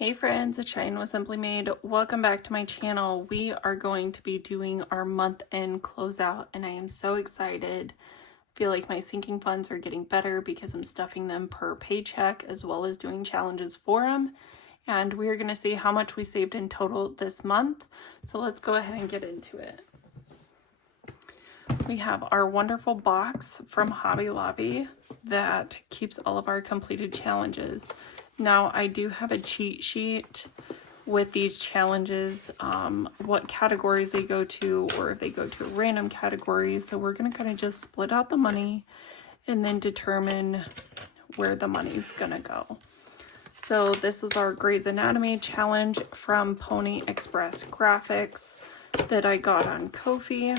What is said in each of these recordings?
Hey friends, it's Shine with Simply Made. Welcome back to my channel. We are going to be doing our month-end closeout and I am so excited. I feel like my sinking funds are getting better because I'm stuffing them per paycheck as well as doing challenges for them. And we are going to see how much we saved in total this month. So let's go ahead and get into it. We have our wonderful box from Hobby Lobby that keeps all of our completed challenges. Now, I do have a cheat sheet with these challenges, what categories they go to, or if they go to a random category. So we're going to kind of just split out the money and then determine where the money's going to go. So this was our Grey's Anatomy challenge from Pony Express Graphics that I got on Ko-fi.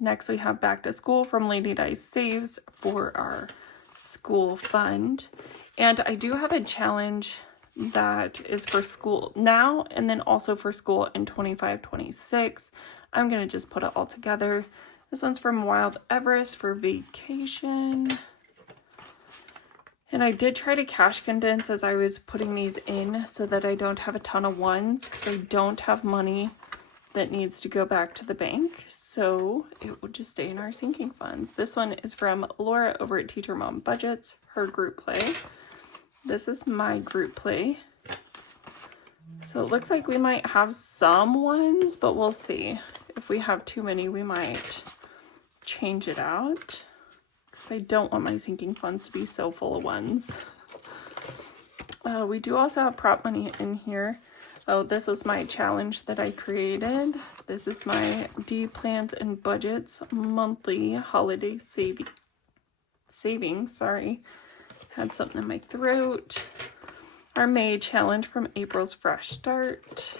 Next, we have Back to School from Lady Dice Saves for our school fund. And I do have a challenge that is for school now and then also for school in 25-26. I'm going to just put it all together. This one's from Wild Everest for vacation. And I did try to cash condense as I was putting these in so that I don't have a ton of ones because I don't have money that needs to go back to the bank. So it would just stay in our sinking funds. This one is from Laura over at Teacher Mom Budgets, her group play. This is my group play. So it looks like we might have some ones, but we'll see. If we have too many, we might change it out. Because I don't want my sinking funds to be so full of ones. We do also have prop money in here. Oh, this was my challenge that I created. This is my D Plans and Budgets monthly holiday savings. Sorry. Had something in my throat. Our May challenge from April's Fresh Start.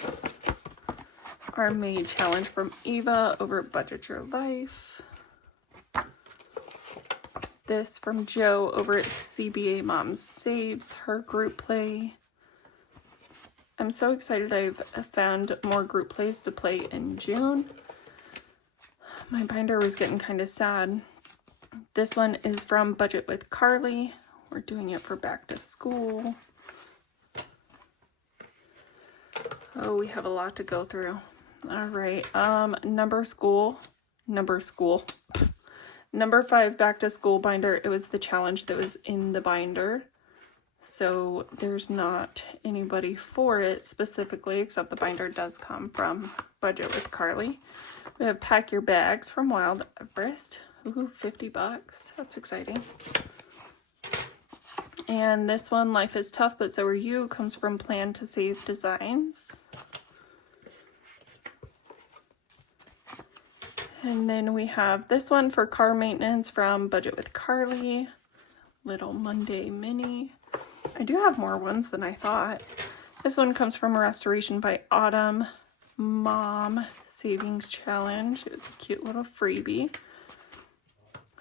Our May challenge from Eva over at Budget Your Life. This from Joe over at CBA Mom Saves, her group play. I'm so excited I've found more group plays to play in June. My binder was getting kind of sad. This one is from Budget with Carly. We're doing it for back to school. Oh, we have a lot to go through. All right. Number 5 back to school binder. It was the challenge that was in the binder. So there's not anybody for it specifically, except the binder does come from Budget with Carly. We have Pack Your Bags from Wild Everest. Ooh, $50. That's exciting. And this one, Life is Tough, but So Are You, comes from Plan to Save Designs. And then we have this one for car maintenance from Budget with Carly. Little Monday Mini. I do have more ones than I thought. This one comes from Restoration by Autumn. Mom Savings Challenge. It was a cute little freebie.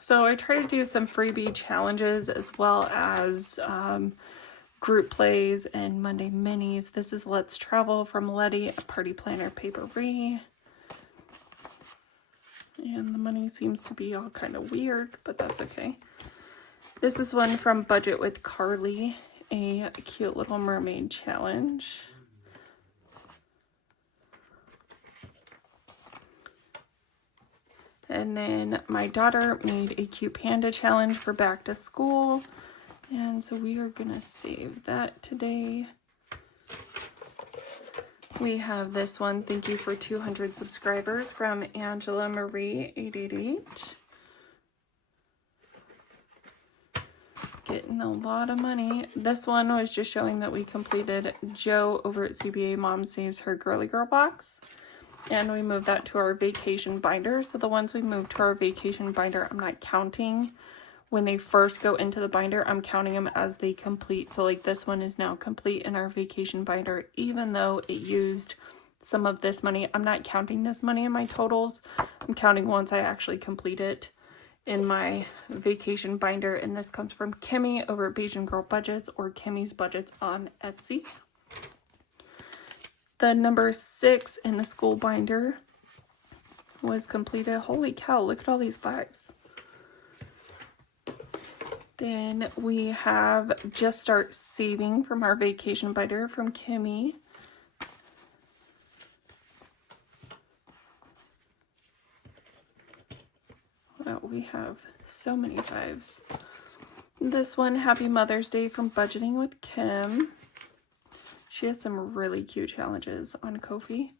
So I try to do some freebie challenges as well as group plays and Monday minis. This is Let's Travel from Letty, a party planner papery. And the money seems to be all kind of weird, but that's okay. This is one from Budget with Carly, a cute little mermaid challenge. And then my daughter made a cute panda challenge for back to school. And so we are going to save that today. We have this one, thank you for 200 subscribers, from Angela Marie 888. Getting a lot of money. This one was just showing that we completed Joe over at CBA Mom Saves her Girly Girl box. And we moved that to our vacation binder. So the ones we moved to our vacation binder, I'm not counting when they first go into the binder. I'm counting them as they complete. So like this one is now complete in our vacation binder, even though it used some of this money. I'm not counting this money in my totals. I'm counting once I actually complete it in my vacation binder. And this comes from Kimmy over at Beijing Girl Budgets, or Kimmy's Budgets on Etsy. The number 6 in the school binder was completed. Holy cow, look at all these 5s. Then we have Just Start Saving from our Vacation Biter from Kimmy. Wow, we have so many 5s. This one, Happy Mother's Day from Budgeting with Kim. She has some really cute challenges on Ko-fi.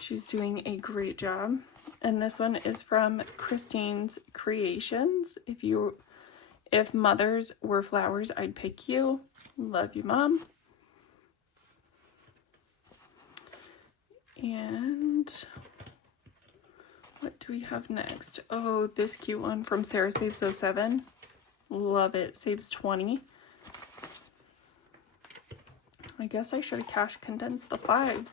She's doing a great job. And this one is from Christine's Creations. If mothers were flowers, I'd pick you. Love you, Mom. And what do we have next? Oh, this cute one from Sarah Saves 07. Love it. Saves 20. I guess I should have cash condensed the 5s.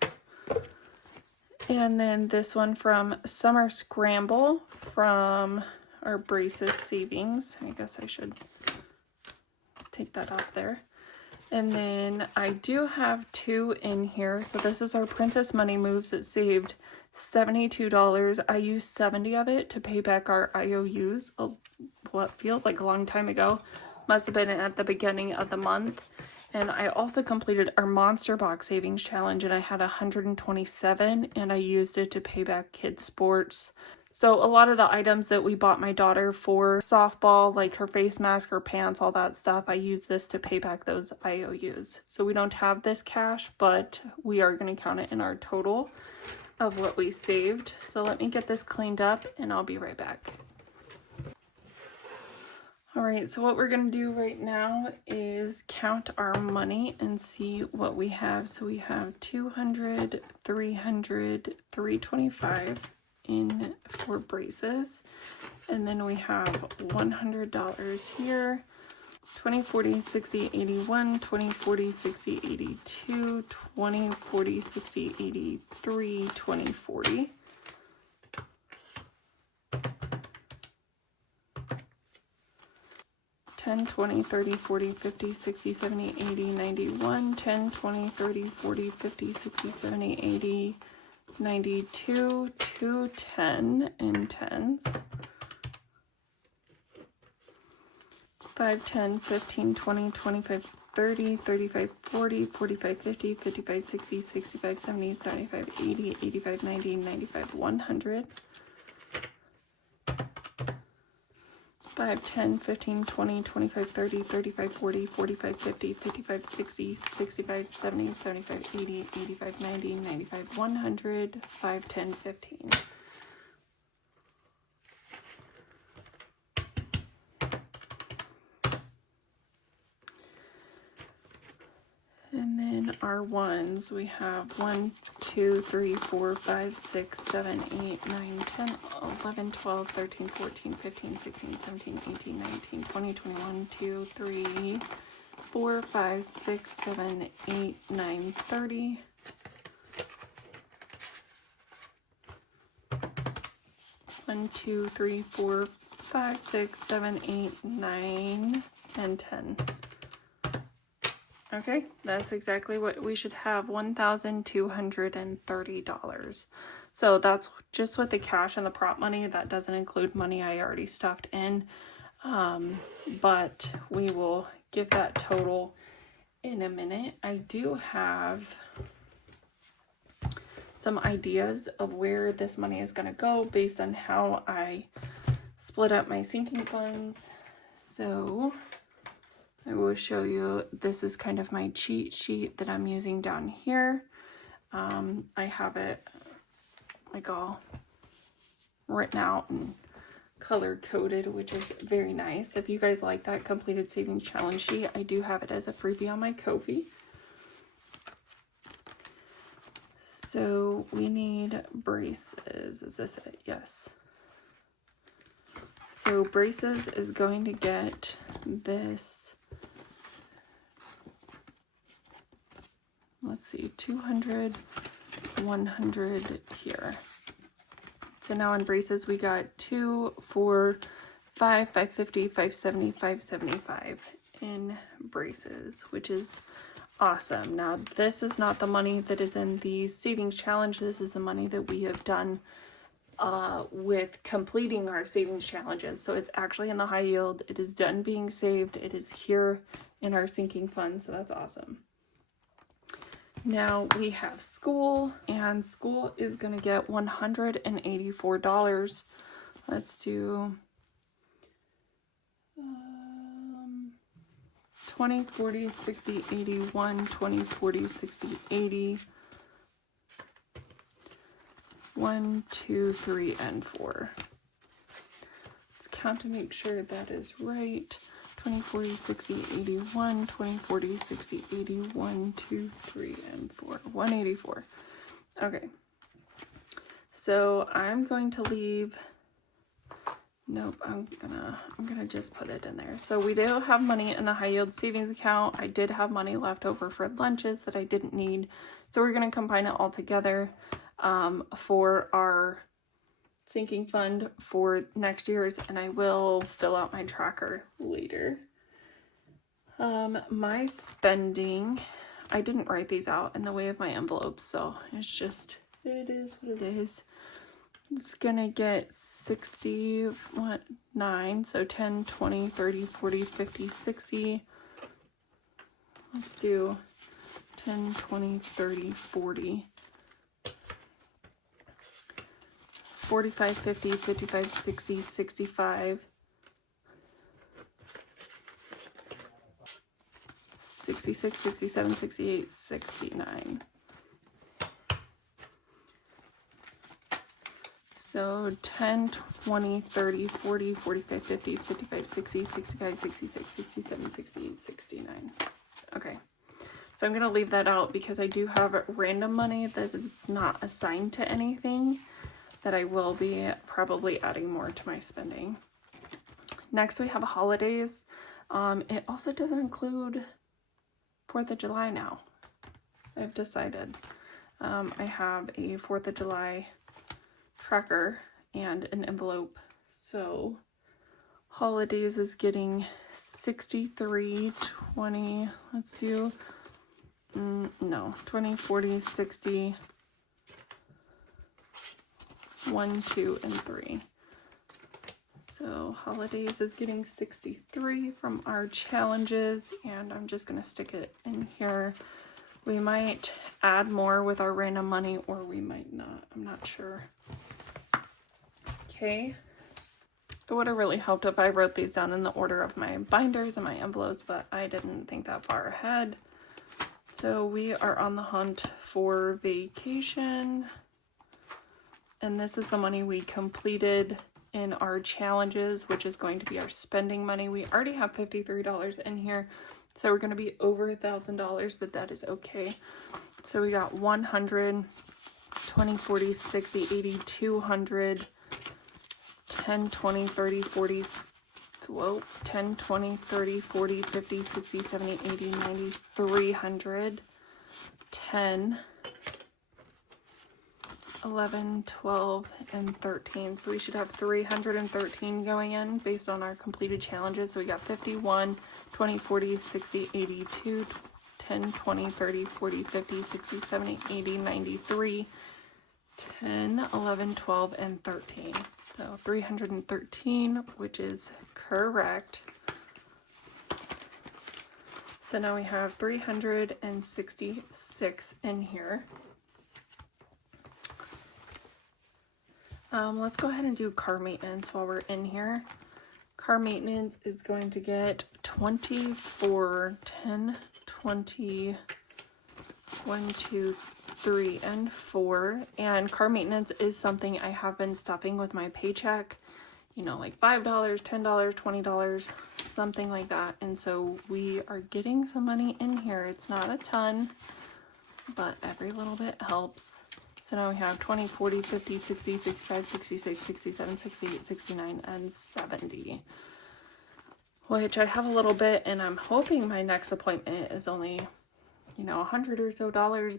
And then this one from Summer Scramble from our Braces Savings. I guess I should take that off there. And then I do have 2 in here. So this is our Princess Money Moves. It saved $72. I used 70 of it to pay back our IOUs. What feels like a long time ago. Must have been at the beginning of the month. And I also completed our Monster Box Savings Challenge, and I had 127, and I used it to pay back kids' sports. So a lot of the items that we bought my daughter for softball, like her face mask, her pants, all that stuff, I used this to pay back those IOUs. So we don't have this cash, but we are going to count it in our total of what we saved. So let me get this cleaned up, and I'll be right back. Alright, so what we're going to do right now is count our money and see what we have. So we have 200, 300, 325 in for braces. And then we have $100 here. 20, 40, 60, 81, 20, 40, 60, 82, 20, 40, 60, 83, 20, 40. 10, 20, 30, 40, 50, 60, 70, 80, 91, 10, 20, 30, 40, 50, 60, 70, 80, 92, 210 in tens. 5, 10, 15, 20, 25, 30, 35, 40, 45, 50, 55, 60, 65, 70, 75, 80, 85, 90, 95, 100. 5, 10, 15, 20, 25, 30, 35, 40, 45, 50, 55, 60, 65, 70, 75, 80, 85, 90, 95, 100, 5, 10, 15. And then our ones, we have 1, 2, 3, 4, 5, 6, 7, 8, 9, 10, 11, 12, 13, 14, 15, 16, 17, 18, 19, 20, 21, 2, 3, 4, 5, 6, 7, 8, 9, 30. 1, 2, 3, 4, 5, 6, 7, 8, 9, and 10. Okay, that's exactly what we should have, $1,230. So that's just with the cash and the prop money. That doesn't include money I already stuffed in. But we will give that total in a minute. I do have some ideas of where this money is going to go based on how I split up my sinking funds. So I will show you, this is kind of my cheat sheet that I'm using down here. I have it like all written out and color coded, which is very nice. If you guys like that completed savings challenge sheet, I do have it as a freebie on my Ko-fi. So we need braces. Is this it? Yes. So braces is going to get this, let's see, 200, 100 here. So now in braces we got 2, 4, 5, 550, 570, 575 in braces, which is awesome. Now this is not the money that is in the savings challenge. This is the money that we have done with completing our savings challenges. So it's actually in the high yield. It is done being saved. It is here in our sinking fund. So that's awesome. Now we have school, and school is going to get $184. Let's do 20, 40, 60, 81, 20, 40, 60, 80. 1, 2, 3, and 4. Let's count to make sure that is right. 20, 40, 60, 81, 20, 40, 60, 81, 2, 3, and 4. 184. Okay. So I'm going to leave. Nope, I'm gonna just put it in there. So we do have money in the high yield savings account. I did have money left over for lunches that I didn't need. So we're gonna combine it all together for our sinking fund for next year's, and I will fill out my tracker later. My spending, I didn't write these out in the way of my envelopes, so it's just, it is what it is. It's gonna get 69, so 10, 20, 30, 40, 50, 60. Let's do 10, 20, 30, 40. 45, 50, 55, 60, 65. 66, 67, 68, 69. So 10, 20, 30, 40, 45, 50, 55, 60, 65, 66, 67, 68, 69. Okay. So I'm going to leave that out because I do have random money that is not assigned to anything that I will be probably adding more to my spending. Next we have holidays. It also doesn't include 4th of July now. I've decided. I have a 4th of July tracker and an envelope. So holidays is getting 63, 20, let's do, no, 20, 40, 60, 1, 2, and 3. So holidays is getting 63 from our challenges, and I'm just going to stick it in here. We might add more with our random money, or we might not. I'm not sure. Okay. It would have really helped if I wrote these down in the order of my binders and my envelopes, but I didn't think that far ahead. So we are on the hunt for vacation. And this is the money we completed in our challenges, which is going to be our spending money. We already have $53 in here, so we're going to be over $1,000, but that is okay. So we got 100, 20, 40, 60, 80, 200, 10, 20, 30, 40, whoa, 10, 20, 30, 40, 50, 60, 70, 80, 90, 300, 10, 11, 12, and 13. So we should have 313 going in based on our completed challenges. So we got 51, 20, 40, 60, 82, 10, 20, 30, 40, 50, 60, 70, 80, 93, 10, 11, 12, and 13. So 313, which is correct. So now we have 366 in here. Let's go ahead and do car maintenance while we're in here. Car maintenance is going to get 24, 10, 20, 1, 2, 3, and 4. And car maintenance is something I have been stuffing with my paycheck, you know, like $5, $10, $20, something like that. And so we are getting some money in here. It's not a ton, but every little bit helps. So now we have 20, 40, 50, 60, 65, 66, 67, 68, 69, and 70. Which I have a little bit, and I'm hoping my next appointment is only, you know, $100 or so,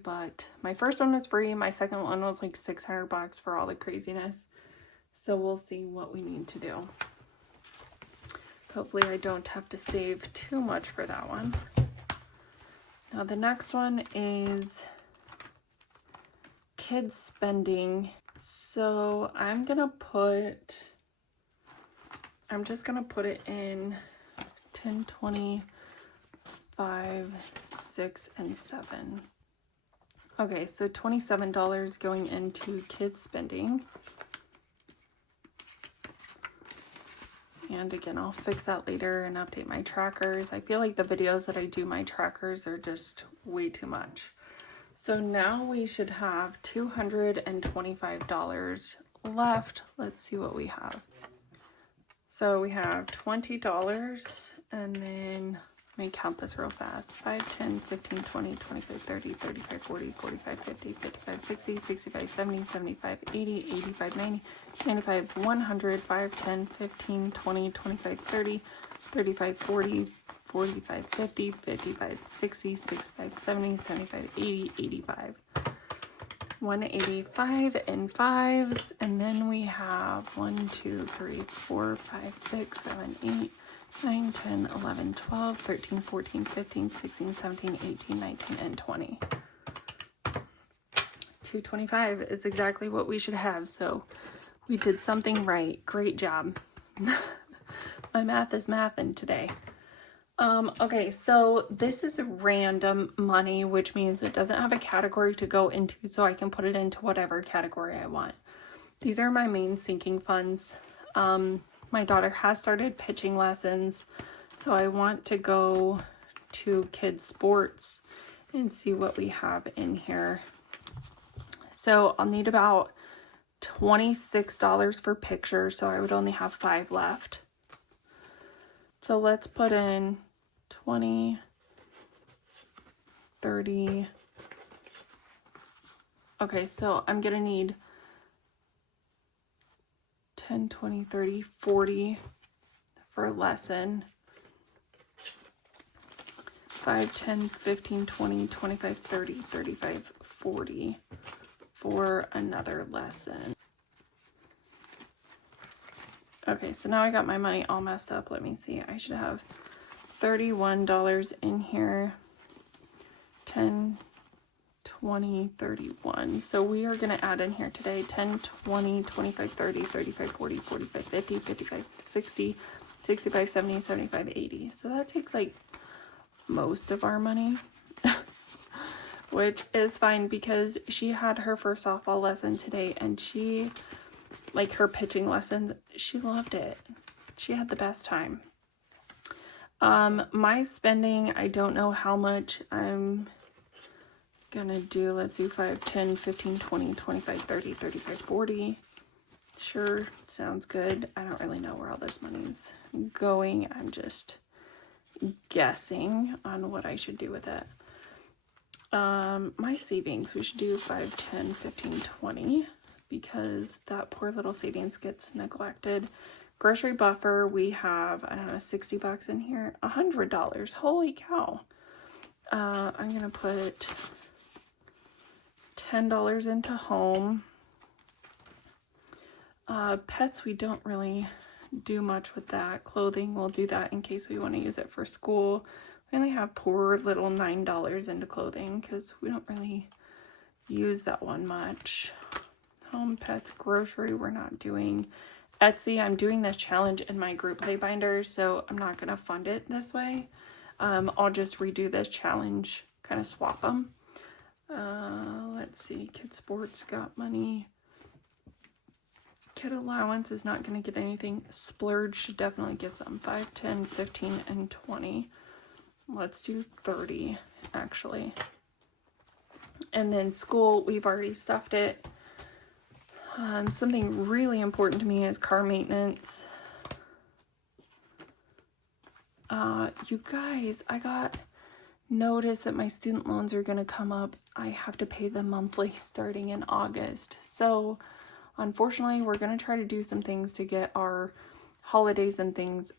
but my first one was free. My second one was like $600 for all the craziness. So we'll see what we need to do. Hopefully I don't have to save too much for that one. Now the next one is kids spending. So I'm just gonna put it in 10, 20, 5, 6, and 7. Okay, so $27 going into kids spending. And again, I'll fix that later and update my trackers. I feel like the videos that I do my trackers are just way too much. So now we should have $225 left. Let's see what we have. So we have $20, and then let me count this real fast. 5, 10, 15, 20, 25, 30, 35, 40, 45, 50, 55, 60, 65, 70, 75, 80, 85, 90, 95, 100, 5, 10, 15, 20, 25, 30, 35, 40, 45, 50, 55, 60, 65, 70, 75, 80, 85. 185 in fives, and then we have 1, 2, 3, 4, 5, 6, 7, 8, 9, 10, 11, 12, 13, 14, 15, 16, 17, 18, 19, and 20. 225 is exactly what we should have, so we did something right. Great job. My math is mathin' today. Okay, so this is random money, which means it doesn't have a category to go into, so I can put it into whatever category I want. These are my main sinking funds. My daughter has started pitching lessons, so I want to go to kids sports and see what we have in here. So I'll need about $26 for pictures, so I would only have 5 left. So let's put in 20, 30. Okay, so I'm gonna need 10, 20, 30, 40 for a lesson. 5, 10, 15, 20, 25, 30, 35, 40 for another lesson. Okay, so now I got my money all messed up. Let me see. I should have $31 in here. 10, 20, 31. So we are going to add in here today 10, 20, 25, 30, 35, 40, 45, 50, 55, 60, 65, 70, 75, 80. So that takes like most of our money, which is fine because she had her first softball lesson today, and she, like her pitching lesson, she loved it. She had the best time. My spending, I don't know how much I'm gonna do. Let's do 5, 10, 15, 20, 25, 30, 35, 40. Sure, sounds good. I don't really know where all this money's going. I'm just guessing on what I should do with it. My savings, we should do 5, 10, 15, 20, because that poor little savings gets neglected. Grocery buffer, we have, I don't know, 60 bucks in here. $100. Holy cow. I'm gonna put $10 into home. Pets, we don't really do much with that. Clothing, we'll do that in case we want to use it for school. We only have poor little $9 into clothing because we don't really use that one much. Home, pets, grocery, we're not doing. Etsy, I'm doing this challenge in my group play binder, so I'm not going to fund it this way. I'll just redo this challenge, kind of swap them. Let's see, kid sports got money. Kid allowance is not going to get anything. Splurge should definitely get some. 5, 10, 15, and 20. Let's do 30, actually. And then school, we've already stuffed it. Something really important to me is car maintenance. You guys, I got notice that my student loans are going to come up. I have to pay them monthly starting in August. So unfortunately, we're going to try to do some things to get our holidays and things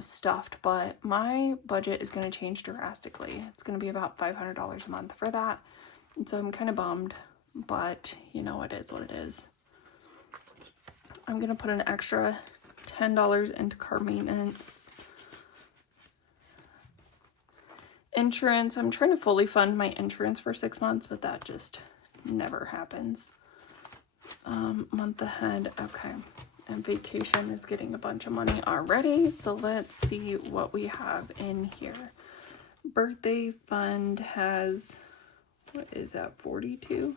stuffed, but my budget is going to change drastically. It's going to be about $500 a month for that. And so I'm kind of bummed, but you know, it is what it is. I'm going to put an extra $10 into car maintenance. Insurance, I'm trying to fully fund my insurance for 6 months, but that just never happens. month ahead. Okay. And vacation is getting a bunch of money already. So let's see what we have in here. Birthday fund has, what is that, 42?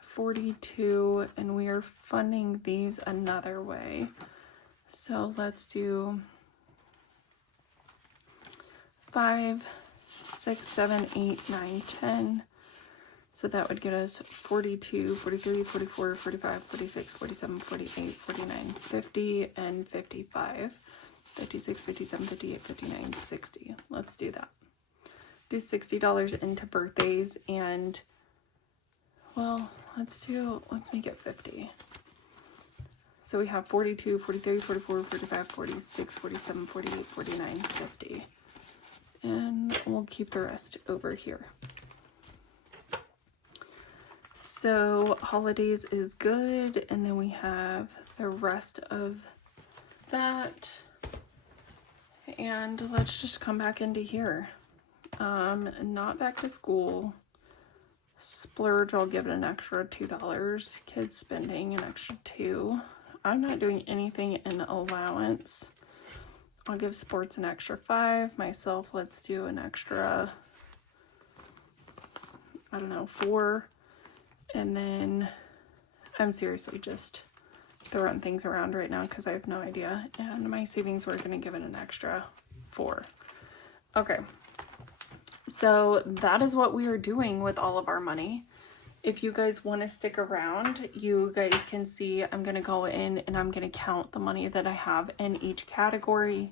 42, and we are funding these another way. So let's do 5, 6, 7, 8, 9, 10. So that would get us 42, 43, 44, 45, 46, 47, 48, 49, 50, and 55. 56, 57, 58, 59, 60. Let's do that. Do $60 into birthdays, and well, let's make it 50. So we have 42, 43, 44, 45, 46, 47, 48, 49, 50. And we'll keep the rest over here. So holidays is good, and then we have the rest of that. And let's just come back into here. Not back to school. Splurge, I'll give it an extra $2. Kids spending an extra $2. I'm not doing anything in allowance. I'll give sports an extra $5. Myself, let's do an extra, I don't know, $4. And then I'm seriously just throwing things around right now because I have no idea. And my savings, we're going to give it an extra $4. Okay. So that is what we are doing with all of our money. If you guys want to stick around, you guys can see I'm going to go in and I'm going to count the money that I have in each category.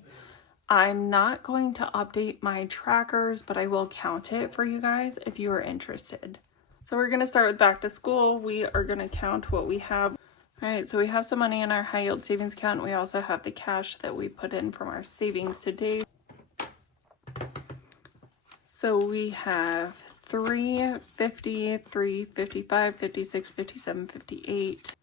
I'm not going to update my trackers, but I will count it for you guys if you are interested. So we're going to start with back to school. We are going to count what we have. All right, so we have some money in our high yield savings account. We also have the cash that we put in from our savings today. So we have 3, 50, 3, 55, 56, 57, 58,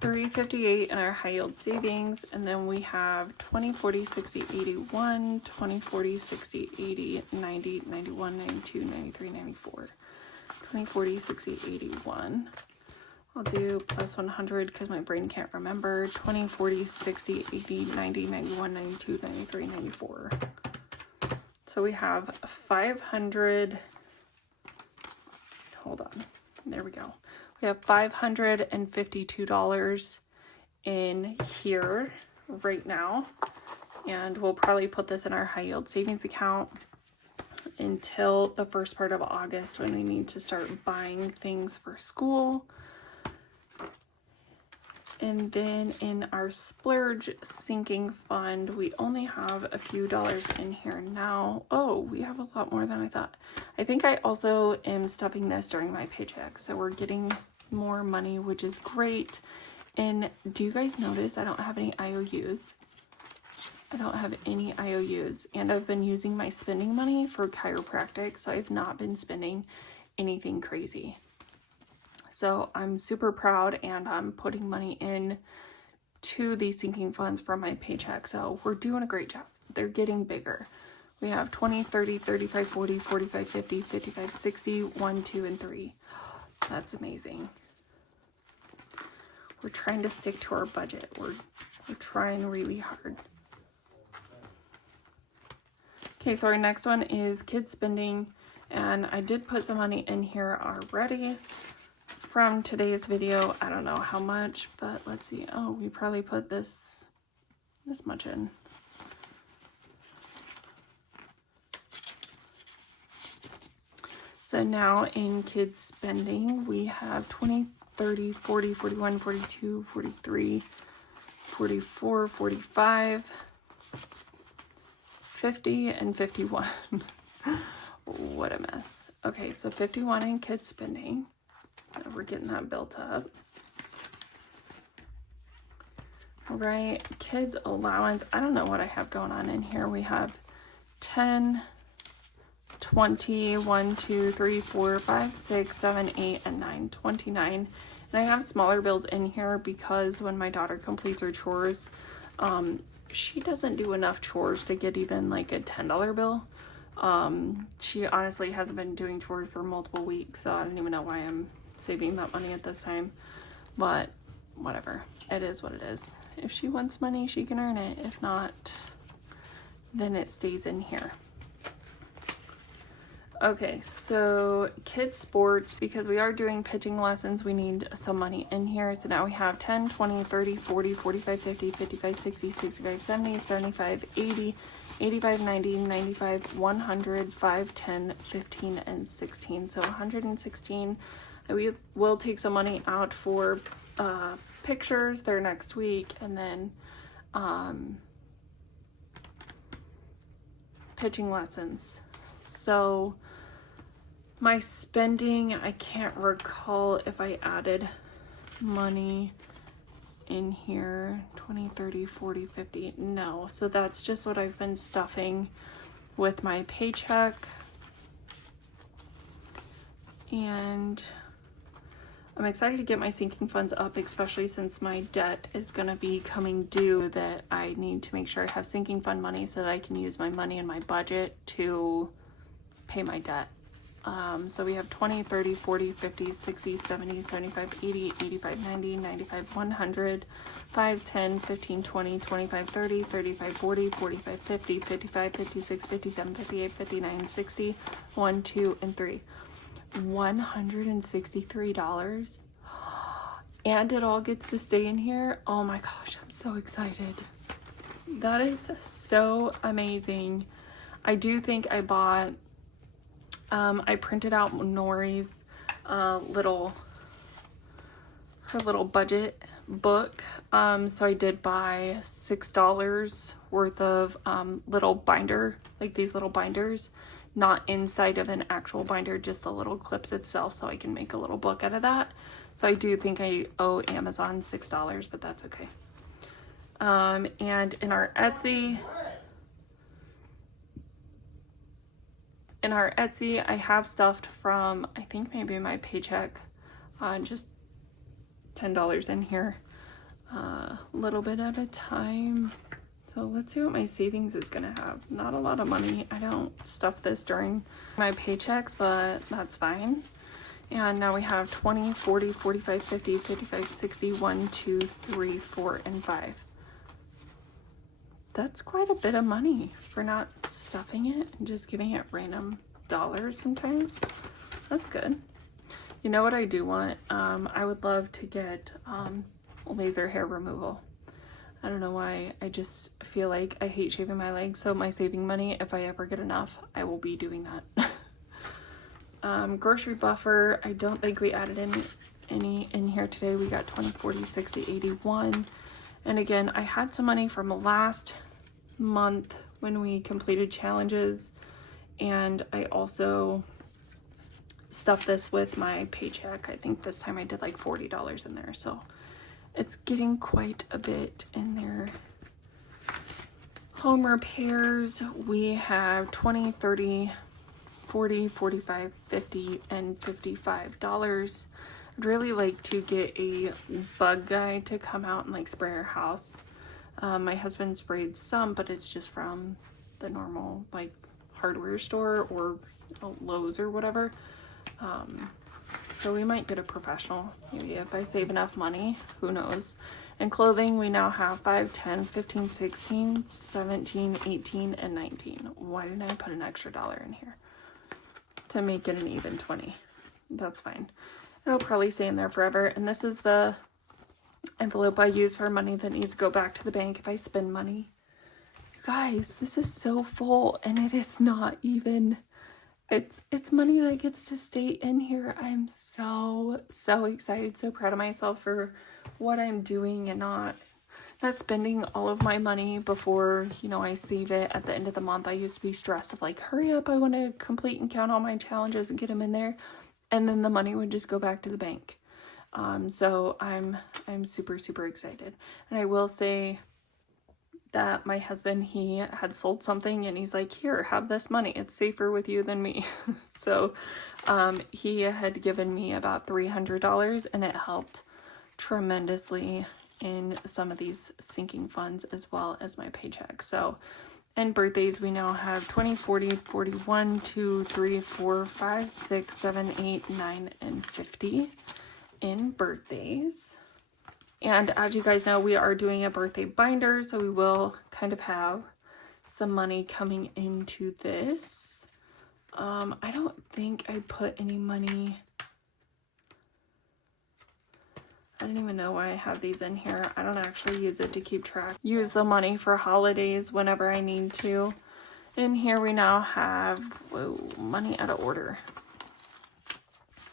358 in our high yield savings, and then we have 20, 40, 60, 81, 20, 40, 60, 80, 90, 91, 92, 93, 94, 20, 40, 60, 81. I'll do plus 100 because my brain can't remember. 20, 40, 60, 80, 90, 91, 92, 93, 94. So we have 500, hold on, there we go. We have $552 in here right now, and we'll probably put this in our high yield savings account until the first part of August when we need to start buying things for school. And then in our splurge sinking fund, we only have a few dollars in here now. Oh, we have a lot more than I thought. I think I also am stuffing this during my paycheck. So we're getting more money, which is great. And do you guys notice I don't have any IOUs? I don't have any IOUs. And I've been using my spending money for chiropractic. So I've not been spending anything crazy. So I'm super proud, and I'm putting money in to these sinking funds from my paycheck. So we're doing a great job. They're getting bigger. We have 20, 30, 35, 40, 45, 50, 55, 60, 1, 2, and 3. That's amazing. We're trying to stick to our budget. We're trying really hard. Okay, so our next one is kids spending, and I did put some money in here already from today's video. I don't know how much, but let's see. Oh, we probably put this much in. So now in kids spending, we have 20, 30, 40, 41, 42, 43, 44, 45, 50, and 51. What a mess. Okay, so 51 in kids spending. We're getting that built up. All right, kids allowance. I don't know what I have going on in here. We have 10, 20, 1, 2, 3, 4, 5, 6, 7, 8, and 9, 29. And I have smaller bills in here because when my daughter completes her chores, she doesn't do enough chores to get even like a $10 bill. She honestly hasn't been doing chores for multiple weeks, so I don't even know why I'm saving that money at this time, but whatever, it is what it is. If she wants money, she can earn it. If not, then it stays in here. Okay, so kids sports, because we are doing pitching lessons, we need some money in here. So now we have 10, 20, 30, 40, 45, 50, 55, 60, 65, 70, 75, 80, 85, 90, 95, 100, 5, 10, 15, and 16. So 116. We will take some money out for pictures. They're next week. And then pitching lessons. So my spending, I can't recall if I added money in here. 20, 30, 40, 50. No. So that's just what I've been stuffing with my paycheck. And I'm excited to get my sinking funds up, especially since my debt is going to be coming due, that I need to make sure I have sinking fund money so that I can use my money in my budget to pay my debt. So we have 20, 30, 40, 50, 60, 70, 75, 80, 85, 90, 95, 100, 5, 10, 15, 20, 25, 30, 35, 40, 45, 50, 55, 56, 57, 58, 59, 60, 1, 2, and 3. $163. And it all gets to stay in here. Oh my gosh, I'm so excited. That is so amazing. I do think I bought I printed out Nori's little budget book. So I did buy $6 worth of little binder, like these little binders, not inside of an actual binder, just the little clips itself, so I can make a little book out of that. So I do think I owe Amazon $6, but that's okay. And in our Etsy, I have stuffed from, I think maybe my paycheck, just $10 in here, a little bit at a time. So let's see what my savings is gonna have. Not a lot of money. I don't stuff this during my paychecks, but that's fine. And now we have 20, 40, 45, 50, 55, 60, 1, 2, 3, 4, and 5. That's quite a bit of money for not stuffing it and just giving it random dollars sometimes. That's good. You know what I do want? I would love to get laser hair removal. I don't know why. I just feel like I hate shaving my legs, so my saving money, if I ever get enough, I will be doing that. Grocery buffer, I don't think we added any in here today. We got 20, 40, 60, 81. And again, I had some money from last month when we completed challenges, and I also stuffed this with my paycheck. I think this time I did like $40 in there, so it's getting quite a bit in there. Home repairs, we have 20, 30, 40, 45, 50, and $55. I'd really like to get a bug guy to come out and like spray our house. My husband sprayed some, but it's just from the normal like hardware store or Lowe's or whatever. So we might get a professional, maybe if I save enough money, who knows. And clothing, we now have 5, 10, 15, 16, 17, 18, and 19. Why didn't I put an extra $1 in here? To make it an even 20. That's fine. It'll probably stay in there forever. And this is the envelope I use for money that needs to go back to the bank if I spend money. You guys, this is so full, and it is not even, it's money that gets to stay in here. I'm so excited, so proud of myself for what I'm doing and not spending all of my money before, you know, I save it at the end of the month. I used to be stressed of like, hurry up, I want to complete and count all my challenges and get them in there. And then the money would just go back to the bank. So I'm super excited. And I will say that my husband, he had sold something and he's like, here, have this money. It's safer with you than me. So he had given me about $300, and it helped tremendously in some of these sinking funds as well as my paycheck. So And birthdays, we now have 20, 40, 41, 2, 3, 4, 5, 6, 7, 8, 9, and 50 in birthdays. And as you guys know, we are doing a birthday binder, so we will kind of have some money coming into this. I don't think I put any money. I don't even know why I have these in here. I don't actually use it to keep track. Use the money for holidays whenever I need to. In here we now have, money out of order.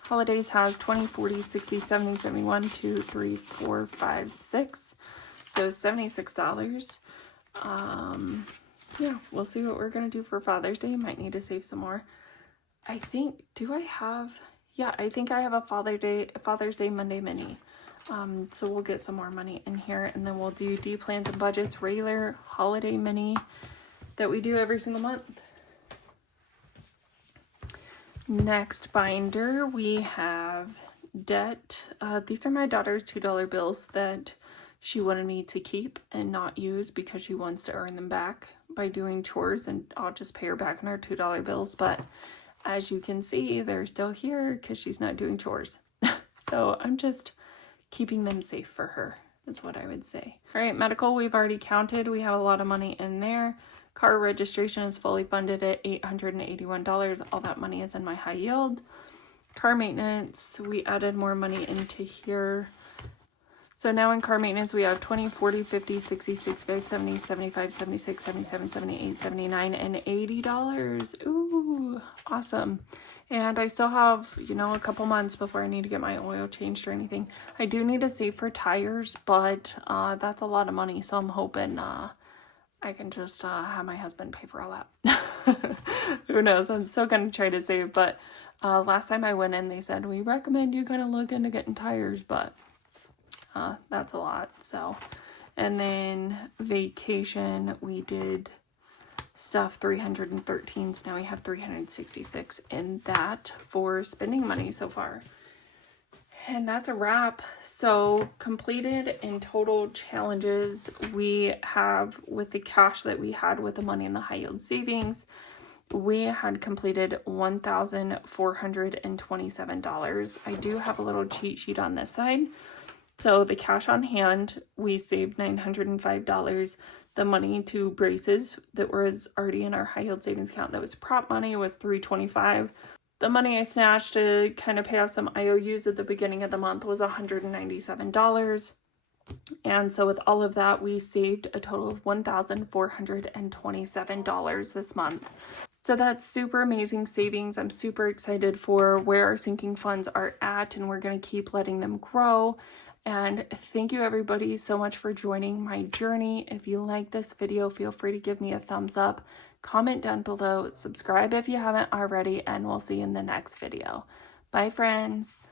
Holidays has 20, 40, 60, 70, 71, 2, 3, 4, 5, 6. So $76. Yeah, we'll see what we're going to do for Father's Day. Might need to save some more. I think, do I have, yeah, I think I have a Father's Day Monday mini. So we'll get some more money in here, and then we'll do D plans and budgets, regular holiday mini that we do every single month. Next binder, we have debt. These are my daughter's $2 bills that she wanted me to keep and not use because she wants to earn them back by doing chores, and I'll just pay her back on her $2 bills. But as you can see, they're still here because she's not doing chores. So I'm just keeping them safe for her is what I would say. All right, medical, we've already counted. We have a lot of money in there. Car registration is fully funded at $881. All that money is in my high yield. Car maintenance, we added more money into here. So now in car maintenance, we have 20, 40, 50, 60, 65, 70, 75, 76, 77, 78, 79, and $80. Ooh, awesome. And I still have, you know, a couple months before I need to get my oil changed or anything. I do need to save for tires, but that's a lot of money. So I'm hoping I can just have my husband pay for all that. Who knows? I'm still going to try to save. But last time I went in, they said, we recommend you kind of look into getting tires, but that's a lot. So, and then vacation, we did stuff 313, so now we have 366 in that for spending money so far. And that's a wrap. So completed in total challenges we have with the cash that we had with the money in the high yield savings, we had completed $1,427. I do have a little cheat sheet on this side. So the cash on hand, we saved $905. The money to braces that was already in our high yield savings account that was prop money was $325. The money I snatched to kind of pay off some IOUs at the beginning of the month was $197. And so with all of that, we saved a total of $1,427 this month. So that's super amazing savings. I'm super excited for where our sinking funds are at, and we're going to keep letting them grow. And thank you everybody so much for joining my journey. If you like this video, feel free to give me a thumbs up, comment down below, subscribe if you haven't already, and we'll see you in the next video. Bye friends.